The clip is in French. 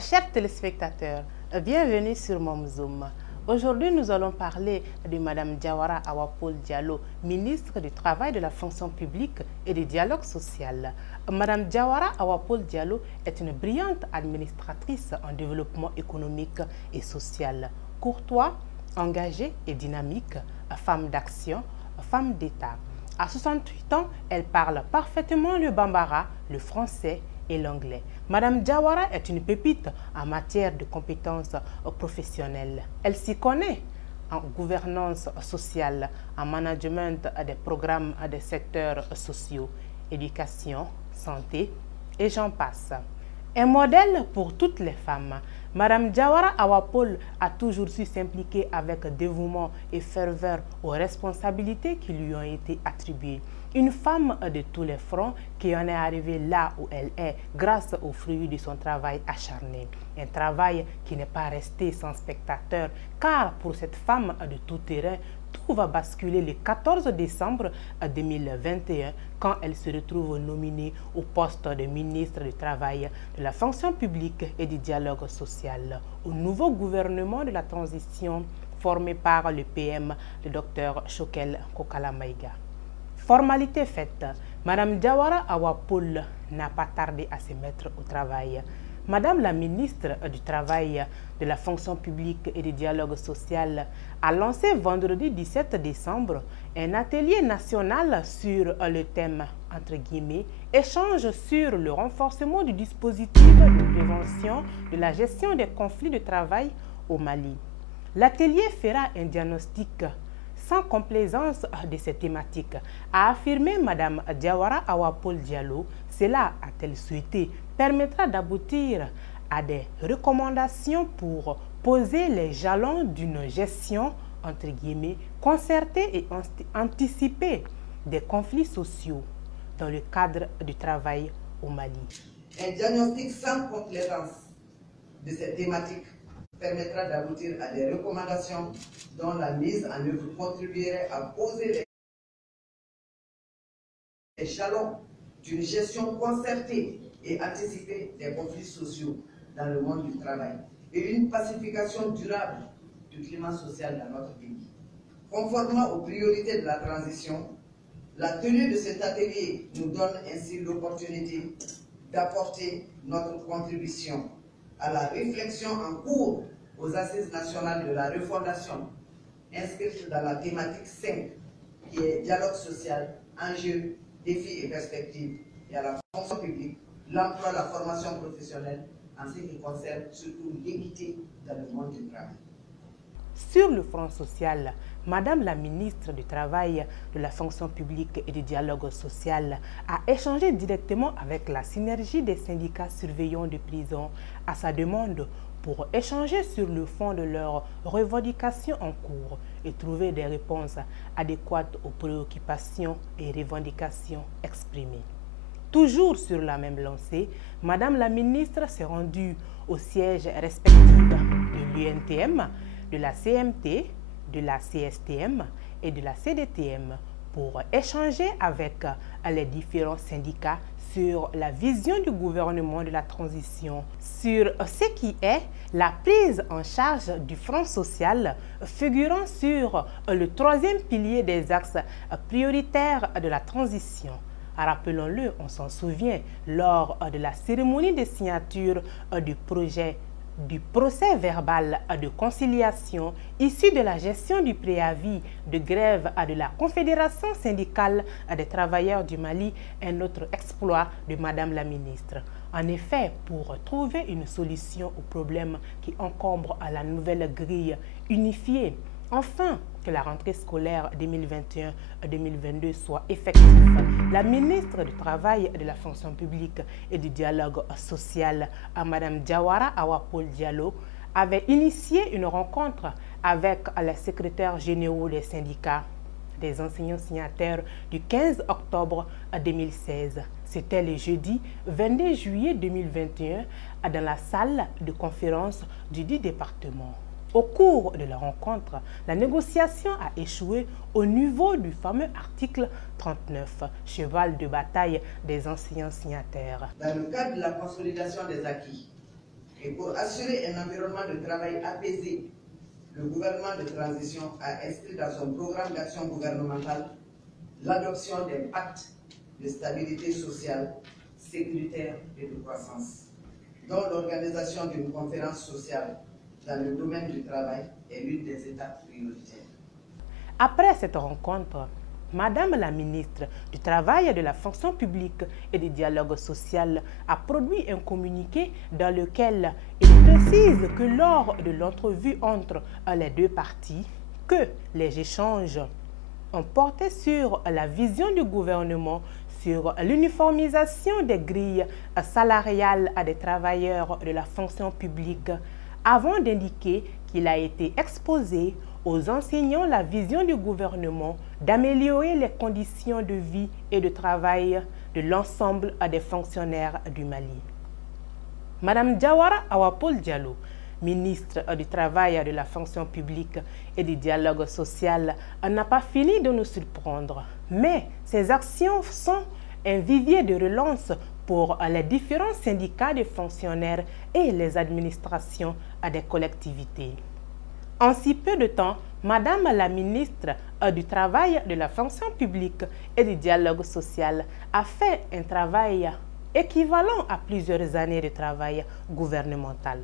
Chers téléspectateurs, bienvenue sur MomZoom. Aujourd'hui, nous allons parler de Mme Diawara Awa Paul Diallo, ministre du Travail, de la Fonction publique et du Dialogue social. Mme Diawara Awa Paul Diallo est une brillante administratrice en développement économique et social, courtois, engagée et dynamique, femme d'action, femme d'État. À 68 ans, elle parle parfaitement le bambara, le français et l'anglais. Madame Diawara est une pépite en matière de compétences professionnelles. Elle s'y connaît en gouvernance sociale, en management des programmes des secteurs sociaux, éducation, santé et j'en passe. Un modèle pour toutes les femmes. Madame Diawara Awa Paul a toujours su s'impliquer avec dévouement et ferveur aux responsabilités qui lui ont été attribuées. Une femme de tous les fronts qui en est arrivée là où elle est grâce aux fruits de son travail acharné. Un travail qui n'est pas resté sans spectateurs car pour cette femme de tout terrain, tout va basculer le 14 décembre 2021 quand elle se retrouve nominée au poste de ministre du Travail, de la Fonction publique et du Dialogue social au nouveau gouvernement de la transition formé par le PM, le Dr Choquel Kokala Maïga. Formalité faite, Mme Diawara Awa Paul n'a pas tardé à se mettre au travail. Madame la ministre du Travail, de la Fonction publique et du Dialogue social a lancé vendredi 17 décembre un atelier national sur le thème, entre guillemets, échange sur le renforcement du dispositif de prévention de la gestion des conflits de travail au Mali. L'atelier fera un diagnostic sans complaisance de ces thématiques, a affirmé Mme Diawara Awa Paul Diallo. Cela, a-t-elle souhaité, permettra d'aboutir à des recommandations pour poser les jalons d'une gestion, entre guillemets, concertée et anticipée des conflits sociaux dans le cadre du travail au Mali. Un diagnostic sans complaisance de ces thématiques permettra d'aboutir à des recommandations dont la mise en œuvre contribuerait à poser les jalons d'une gestion concertée et anticipée des conflits sociaux dans le monde du travail et une pacification durable du climat social dans notre pays. Conformément aux priorités de la transition, la tenue de cet atelier nous donne ainsi l'opportunité d'apporter notre contribution à la réflexion en cours aux Assises nationales de la refondation, inscrite dans la thématique 5, qui est dialogue social, enjeux, défis et perspectives, et à la fonction publique, l'emploi, la formation professionnelle, en ce qui concerne surtout l'équité dans le monde du travail. Sur le front social, Madame la ministre du Travail, de la Fonction publique et du Dialogue social a échangé directement avec la synergie des syndicats surveillants de prison à sa demande pour échanger sur le fond de leurs revendications en cours et trouver des réponses adéquates aux préoccupations et revendications exprimées. Toujours sur la même lancée, Madame la ministre s'est rendue au siège respectif de l'UNTM, de la CMT, de la CSTM et de la CDTM pour échanger avec les différents syndicats sur la vision du gouvernement de la transition, sur ce qui est la prise en charge du front social figurant sur le troisième pilier des axes prioritaires de la transition. Rappelons-le, on s'en souvient, lors de la cérémonie de signature du procès verbal de conciliation issu de la gestion du préavis de grève de la Confédération syndicale des travailleurs du Mali, un autre exploit de Madame la ministre. En effet, pour trouver une solution aux problèmes qui encombrent à la nouvelle grille unifiée, enfin que la rentrée scolaire 2021-2022 soit effective, la ministre du Travail, de la Fonction publique et du Dialogue social, Mme Diawara Awa Paul Diallo, avait initié une rencontre avec les secrétaires généraux des syndicats des enseignants signataires du 15 octobre 2016. C'était le jeudi 22 juillet 2021 dans la salle de conférence du dit département. Au cours de la rencontre, la négociation a échoué au niveau du fameux article 39, cheval de bataille des enseignants signataires. Dans le cadre de la consolidation des acquis, Et pour assurer un environnement de travail apaisé, le gouvernement de transition a inscrit dans son programme d'action gouvernementale l'adoption des pactes de stabilité sociale, sécuritaire et de croissance, dont l'organisation d'une conférence sociale dans le domaine du travail est l'une des étapes prioritaires. Après cette rencontre, Madame la ministre du Travail, de la fonction publique et du dialogue social a produit un communiqué dans lequel il précise que lors de l'entrevue entre les deux parties, que les échanges ont porté sur la vision du gouvernement sur l'uniformisation des grilles salariales des travailleurs de la fonction publique, avant d'indiquer qu'il a été exposé aux enseignants la vision du gouvernement d'améliorer les conditions de vie et de travail de l'ensemble des fonctionnaires du Mali. Madame Diawara Awa Paul Diallo, ministre du Travail, de la fonction publique et du dialogue social, n'a pas fini de nous surprendre. Mais ces actions sont un vivier de relance pour les différents syndicats de fonctionnaires et les administrations des collectivités. En si peu de temps, Madame la ministre du Travail, de la fonction publique et du dialogue social a fait un travail équivalent à plusieurs années de travail gouvernemental.